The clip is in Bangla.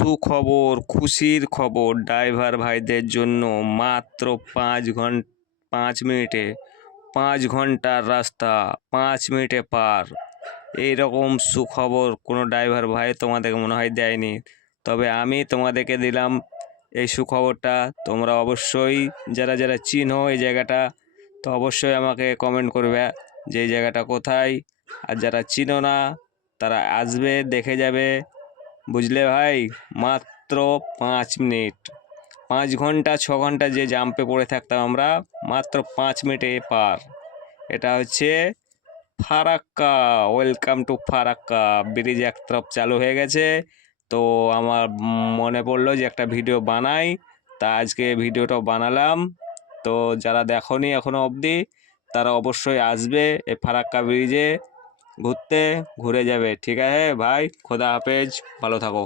সুখবর, খুশির খবর ড্রাইভার ভাইদের জন্য। মাত্র 5 মিনিটে 5 ঘন্টার রাস্তা 5 মিনিটে পার। এইরকম সুখবর কোনো ড্রাইভার ভাই তোমাদেরকে মনে হয় দেয়নি, তবে আমি তোমাদেরকে দিলাম এই সুখবরটা। তোমরা অবশ্যই যারা যারা চিনো এই জায়গাটা, তো অবশ্যই আমাকে কমেন্ট করবে যে এই জায়গাটা কোথায়। আর যারা চিনো না তারা আসবে, দেখে যাবে, বুঝলে ভাই। মাত্র 5 মিনিট, 5 ঘন্টা 6 ঘন্টা যে জাম্পে পড়ে থাকতাম আমরা, মাত্র 5 মিনিটে পার। এটা হচ্ছে Farakka. Welcome to Farakka. Bridge এক তরফ চালু হয়ে গেছে, তো আমার মনে পড়লো যে একটা ভিডিও বানাই, তা আজকে ভিডিওটা বানালাম। তো যারা দেখোনি এখনো অবধি তারা অবশ্যই আসবে এই ফারাক্কা ব্রিজে ঘুরতে, ঘুরে যাবে। ঠিক আছে ভাই, খোদা হাফেজ, ভালো থাকো।